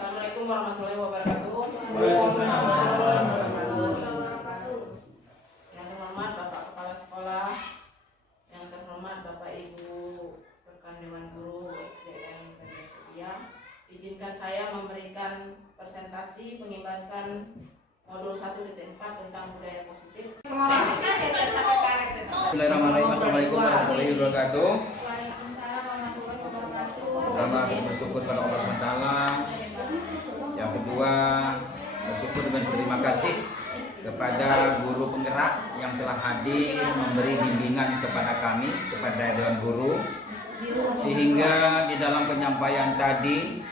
Assalamualaikum warahmatullahi wabarakatuh. Yang terhormat Bapak Kepala Sekolah, yang terhormat Bapak Ibu rekan Dewan Guru SDN Pemda Setia, izinkan saya memberikan presentasi pengibasan modul 1.4 tentang budaya positif. Bismillahirrahmanirrahim. Assalamualaikum warahmatullahi wabarakatuh. Pertama, bersyukur pada Allah SWT. Yang kedua, bersyukur dengan terima kasih kepada guru penggerak yang telah hadir memberi bimbingan kepada kami, kepada Dewan Guru, sehingga di dalam penyampaian tadi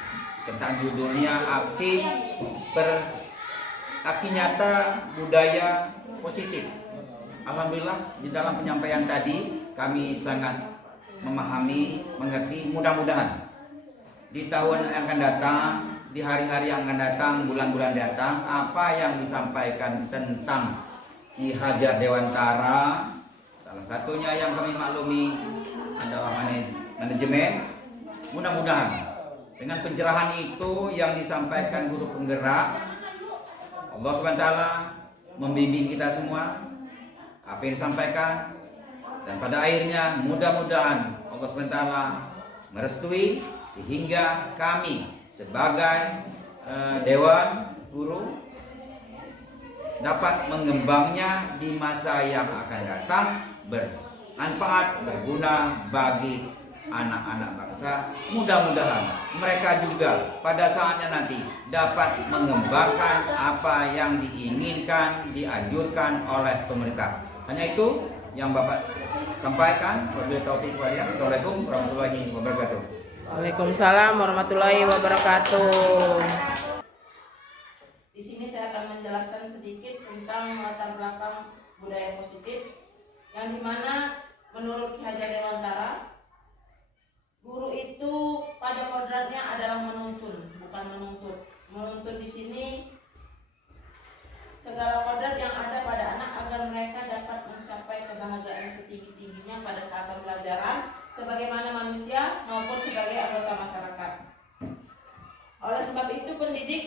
tentang judulnya aksi nyata budaya positif. Alhamdulillah di dalam penyampaian tadi kami sangat memahami, mengerti. Mudah-mudahan di tahun yang akan datang, di hari-hari yang akan datang, bulan-bulan datang, apa yang disampaikan tentang Ki Hajar Dewantara, salah satunya yang kami maklumi adalah manajemen. Mudah-mudahan dengan pencerahan itu yang disampaikan guru penggerak, Allah SWT membimbing kita semua apa yang disampaikan, dan pada akhirnya mudah-mudahan Allah SWT merestui sehingga kami sebagai Dewan Guru dapat mengembangnya di masa yang akan datang, bermanfaat, berguna bagi anak-anak bangsa. Mudah-mudahan mereka juga pada saatnya nanti dapat mengembangkan apa yang diinginkan, dianjurkan oleh pemerintah. Hanya itu yang Bapak sampaikan. Wabillahi taufiq wal hidayah. Assalamualaikum warahmatullahi wabarakatuh. Waalaikumsalam warahmatullahi wabarakatuh. Di sini saya akan menjelaskan sedikit tentang latar belakang budaya positif, yang dimana menurut Ki Hajar Dewantara, guru itu pada kodratnya adalah menuntun, bukan menuntut. Menuntun di sini segala kodrat yang ada pada anak agar mereka dapat mencapai kebahagiaan setinggi-tingginya pada saat pembelajaran, sebagaimana manusia maupun sebagai anggota masyarakat. Oleh sebab itu, pendidik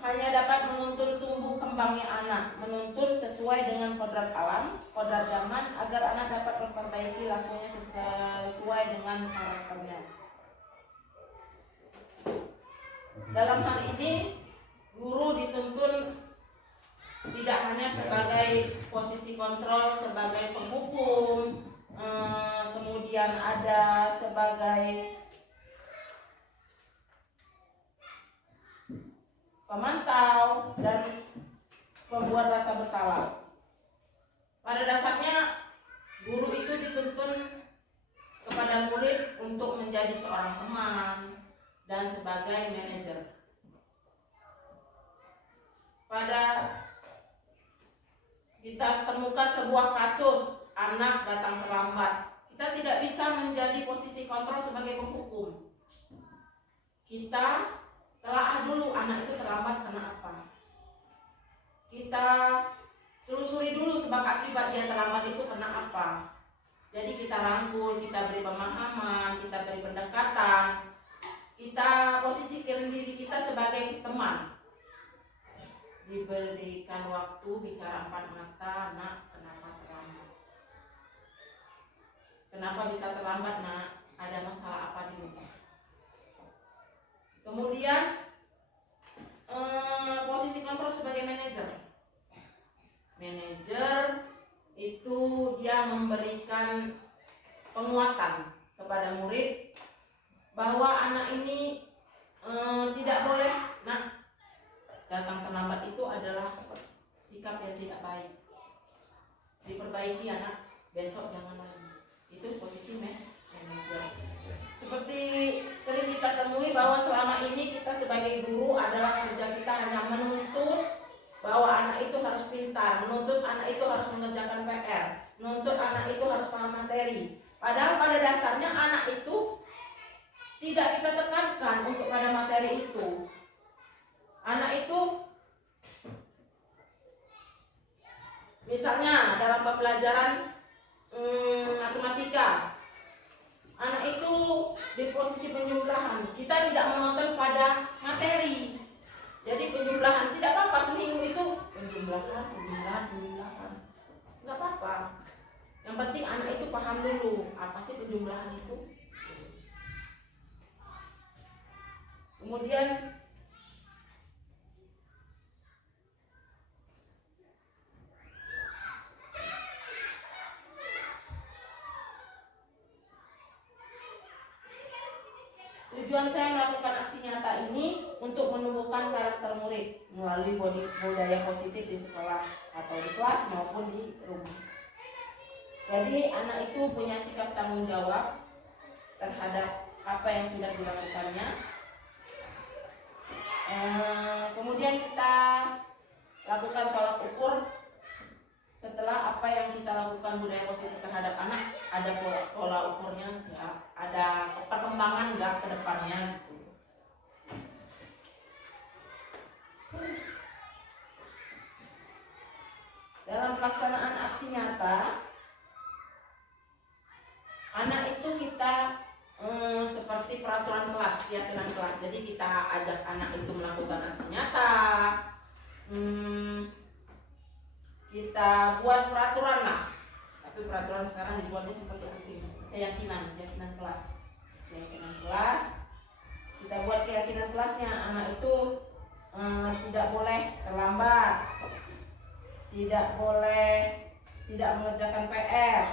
hanya dapat menuntun tumbuh kembangnya anak, menuntun sesuai dengan kodrat alam, kodrat zaman, agar anak dapat memperbaiki lakunya sesuai dengan karakternya. Dalam hal ini, guru dituntun tidak hanya sebagai posisi kontrol, sebagai penghukum, kemudian ada sebagai pemantau dan pembuat rasa bersalah. Pada dasarnya, guru itu dituntun kepada murid untuk menjadi seorang teman dan sebagai manajer. Pada kita temukan sebuah kasus anak datang terlambat, kita tidak bisa menjadi posisi kontrol sebagai penghukum. Kita telaah dulu anak itu terlambat karena apa. Kita selusuri dulu sebab akibat dia terlambat itu karena apa. Jadi kita rangkul, kita beri pemahaman, kita beri pendekatan, kita posisikan diri kita sebagai teman. Diberikan waktu bicara 4 mata, nak, kenapa terlambat? Kenapa bisa terlambat, nak? Ada masalah apa di rumah? Kemudian posisi kontrol sebagai manajer. Manajer itu dia memberikan penguatan kepada murid bahwa anak ini tidak boleh, nak, datang terlambat itu adalah sikap yang tidak baik. Diperbaiki anak, besok jangan lagi. Itu posisi manajer. Seperti sering kita temui bahwa selama ini kita sebagai guru adalah kerja kita hanya menuntut bahwa anak itu harus pintar, menuntut anak itu harus mengerjakan PR, menuntut anak itu harus paham materi. Padahal pada dasarnya anak itu tidak kita tekankan untuk pada materi itu. Anak itu misalnya dalam pembelajaran matematika, anak itu di posisi penjumlahan. Kita tidak menonton pada materi. Jadi penjumlahan tidak apa-apa, seminggu itu penjumlahan. Nggak apa-apa. Yang penting anak itu paham dulu apa sih penjumlahan itu. Kemudian tujuan saya melakukan aksi nyata ini untuk menumbuhkan karakter murid melalui budaya positif di sekolah atau di kelas maupun di rumah. Jadi anak itu punya sikap tanggung jawab terhadap apa yang sudah dilakukannya. Kemudian kita lakukan tolak ukur setelah apa yang kita lakukan budaya positif terhadap anak, ada pola ukurnya enggak, ada perkembangan enggak ke depannya gitu. Dalam pelaksanaan aksi nyata, anak itu kita seperti peraturan kelas, keyakinan kelas. Jadi kita ajak anak itu melakukan aksi nyata. Kita buat peraturan lah. Tapi peraturan sekarang dibuatnya seperti aksi keyakinan kelas. Keyakinan kelas. Kita buat keyakinan kelasnya, anak itu tidak boleh terlambat. Tidak boleh tidak mengerjakan PR.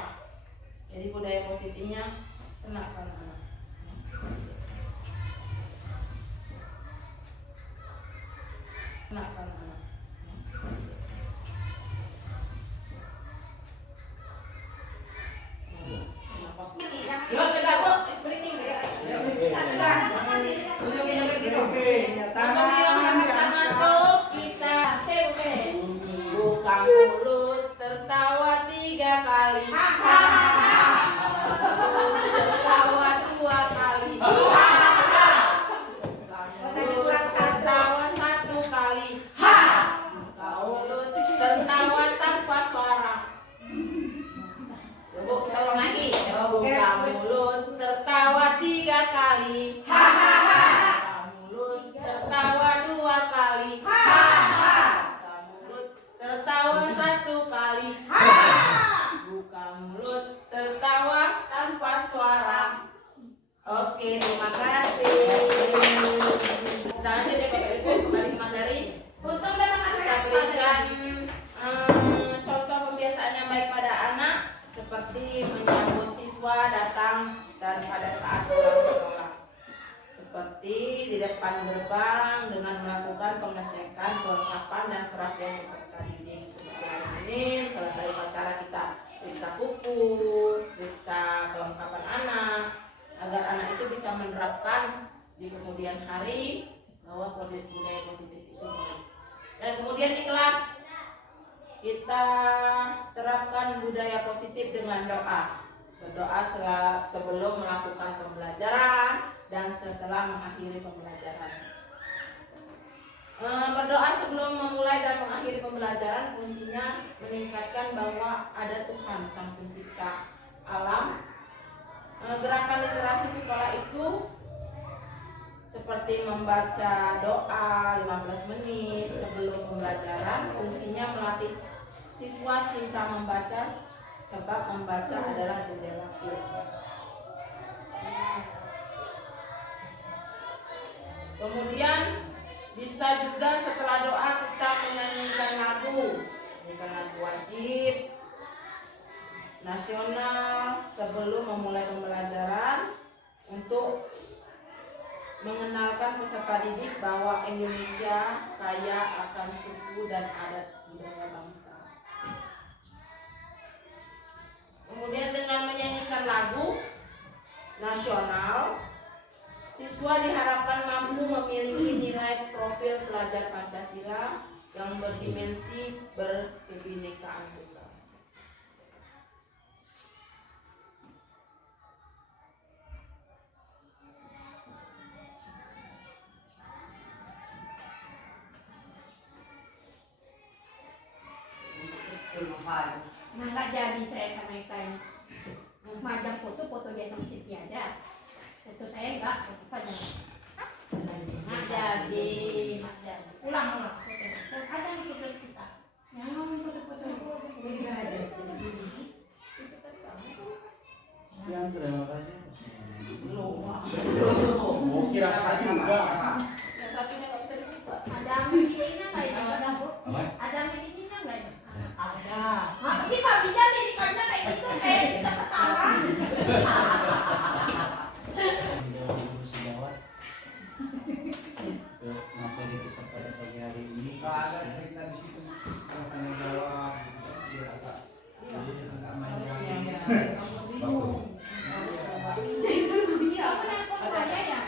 Jadi budaya positifnya kenakan anak. Kenakan anak. Yo, tegak kok, speaking. Sama-sama tuh kita buka mulut tertawa 3 kali. Tertawa 2 kali. Buka mulut tertawa 1 kali. Buka mulut tertawa tanpa suara. Coba tolong lagi. Buka mulut tertawa 3 kali. Buka mulut tertawa 2 kali. Buka mulut tertawa 1 kali. Buka mulut tertawa tanpa suara. Oke, terima kasih. Kita lanjut ya Bapak Ibu, kembali ke materi. Kita berikan contoh pembiasaan yang baik pada anak, seperti menyambut siswa datang dan pada saat pulang sekolah. Seperti di depan gerbang dengan melakukan pengecekan kelengkapan dan kerapian peserta didik. Seperti hari Senin, selesai upacara kita periksa kuku, periksa kelengkapan anak, agar anak itu bisa menerapkan di kemudian hari bahwa budaya positif itu baik. Dan kemudian di kelas kita terapkan budaya positif dengan doa. Berdoa sebelum melakukan pembelajaran dan setelah mengakhiri pembelajaran. Berdoa sebelum memulai dan mengakhiri pembelajaran fungsinya meningkatkan bahwa ada Tuhan Sang Pencipta alam. Gerakan literasi sekolah itu seperti membaca doa 15 menit sebelum pembelajaran, fungsinya melatih siswa cinta membaca, sebab membaca adalah jendela ilmu. Kemudian bisa juga setelah doa kita menyanyikan lagu wajib nasional sebelum memulai pembelajaran untuk mengenalkan peserta didik bahwa Indonesia kaya akan suku dan adat budaya bangsa. Kemudian dengan menyanyikan lagu nasional, siswa diharapkan mampu memiliki nilai profil pelajar Pancasila yang berdimensi berkebinekaan tunggal. Nah nggak jadi saya sama Eka ini. Majang foto dia sama Siti aja. Mau kira saya juga. Yang satunya nggak bisa dibuka. Ada mininya nggak ini? Ada mininya nggak ini? Ada. Apa sih Pak Bijak dirikannya kayak gitu kayak kita ketawa? Materi kita pada pagi hari ini. Kalau ada cerita di situ, tanya jawab, biar agak main Jadi suruh dia menelpon saya ya?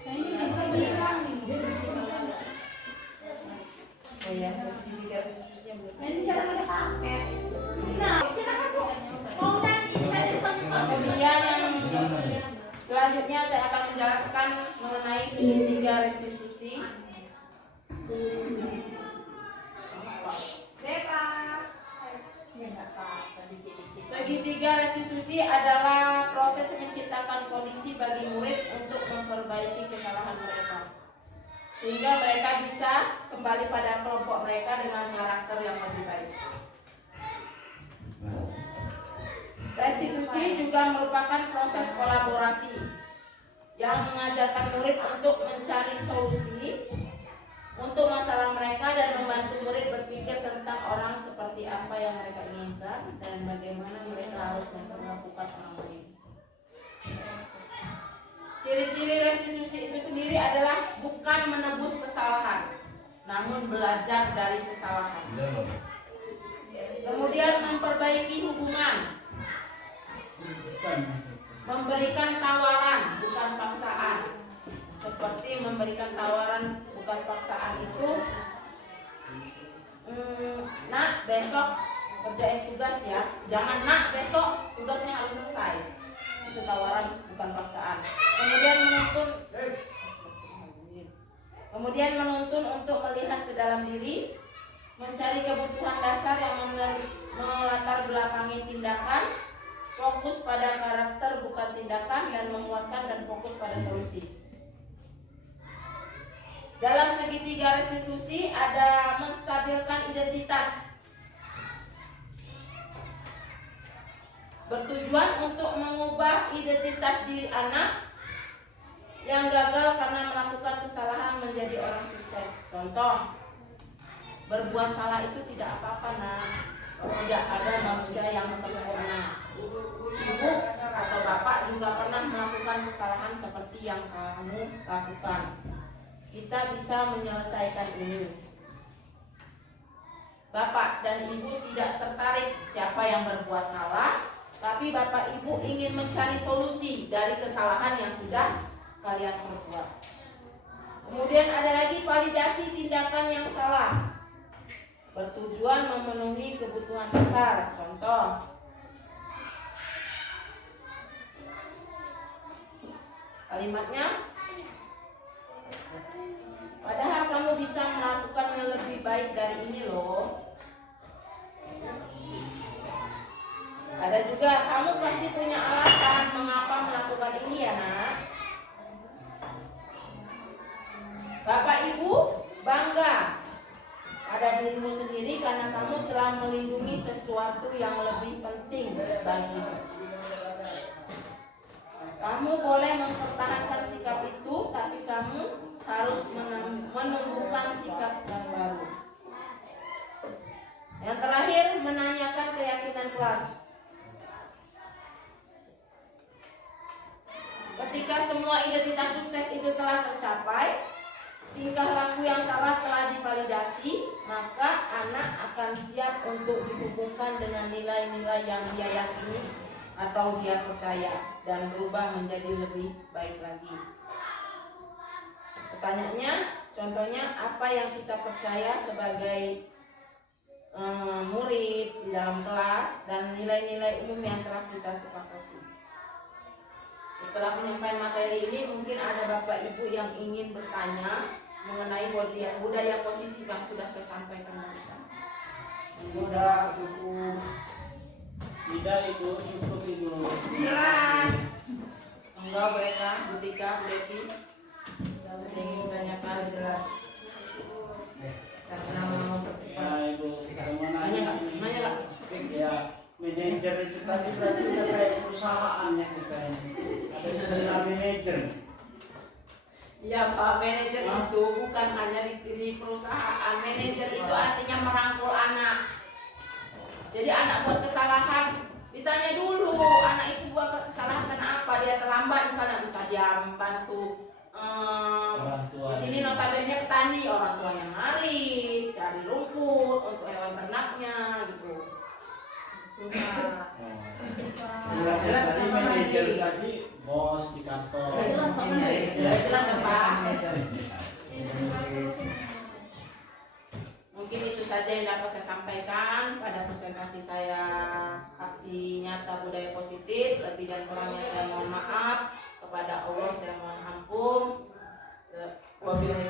Nah ini bisa bilang Oh ya, segitiga khususnya belum. nah ini jangan ada paket. Nah silakan Bu. Mau nanti saya di depan juga. Kemudian yang selanjutnya saya akan menjelaskan mengenai segitiga restitusi. Bebas. Ya nggak apa-apa dikit-dikit. Segitiga restitusi adalah proses menciptakan kondisi bagi murid untuk memperbaiki kesalahan mereka, sehingga mereka bisa kembali pada kelompok mereka dengan karakter yang lebih baik. Restitusi juga merupakan proses kolaborasi yang mengajarkan murid untuk mencari solusi untuk masalah mereka dan membantu murid berpikir tentang orang seperti apa yang mereka inginkan dan bagaimana mereka harus memperlakukan orang lain. Ciri-ciri restitusi itu sendiri adalah bukan menebus kesalahan, namun belajar dari kesalahan. Kemudian memperbaiki hubungan, memberikan tawaran bukan paksaan. Seperti memberikan tawaran bukan paksaan itu, nak besok kerjain tugas ya, jangan nak besok tugasnya harus selesai. Itu tawaran bukan paksaan. Kemudian menuntun untuk melihat ke dalam diri, mencari kebutuhan dasar yang melatar belakangi tindakan, fokus pada karakter bukan tindakan, dan menguatkan dan fokus pada solusi. Dalam segitiga restitusi ada menstabilkan identitas, bertujuan untuk mengubah identitas diri anak yang gagal karena melakukan kesalahan menjadi orang sukses. Contoh, berbuat salah itu tidak apa-apa nak, tidak ada manusia yang sempurna. Ibu atau bapak juga pernah melakukan kesalahan seperti yang kamu lakukan. Kita bisa menyelesaikan ini. Bapak dan ibu tidak tertarik siapa yang berbuat salah, tapi bapak ibu ingin mencari solusi dari kesalahan yang sudah kalian perbuat. Kemudian ada lagi validasi tindakan yang salah, bertujuan memenuhi kebutuhan dasar. Contoh, kalimatnya, padahal kamu bisa melakukan yang lebih baik dari ini loh. Ada juga, kamu pasti punya alasan mengapa melakukan ini ya nak. Bapak ibu bangga pada dirimu sendiri karena kamu telah melindungi sesuatu yang lebih penting bagimu. Kamu boleh mempertahankan sikap itu, tapi kamu harus menumbuhkan sikap yang baru. Yang terakhir, menanyakan keyakinan kelas. Ketika semua identitas sukses itu telah tercapai, tingkah laku yang salah telah divalidasi, maka anak akan siap untuk dihubungkan dengan nilai-nilai yang dia yakini atau dia percaya dan berubah menjadi lebih baik lagi. Pertanyaannya, contohnya apa yang kita percaya sebagai murid di dalam kelas dan nilai-nilai umum yang telah kita sepakati. Setelah penyampaian materi ini, mungkin ada bapak ibu yang ingin bertanya mengenai budaya positif yang sudah saya sampaikan barusan. Sudah cukup. Tidak itu cukup itu. Jelas. Enggak mereka, Bu Tika, Bu Devi ingin menanyakan jelas. Karena mau Ya ibu, nanya nggak? ya manajer itu tadi berarti udah kayak perusahaan ya. kita ini. Ada istilah manajer. Ya Pak, manajer itu bukan hanya di perusahaan. Manajer itu artinya merangkul anak. Jadi anak buat kesalahan, ditanya dulu anak itu buat kesalahan kenapa dia terlambat, misalnya entah dia membantu Orang tua. di sini notabene petani, orang tuanya ngarit, cari rumput untuk hewan ternaknya gitu. Jelas Jelas tadi Pak manajer Mandi. tadi bos di kantor. Jelas Pak Mandi. Ya, jelas ya, Pak. Mungkin itu saja yang dapat saya sampaikan pada presentasi saya aksi nyata budaya positif. Lebih dan kurangnya saya mohon maaf, kepada Allah saya mohon ampun. Wabillahi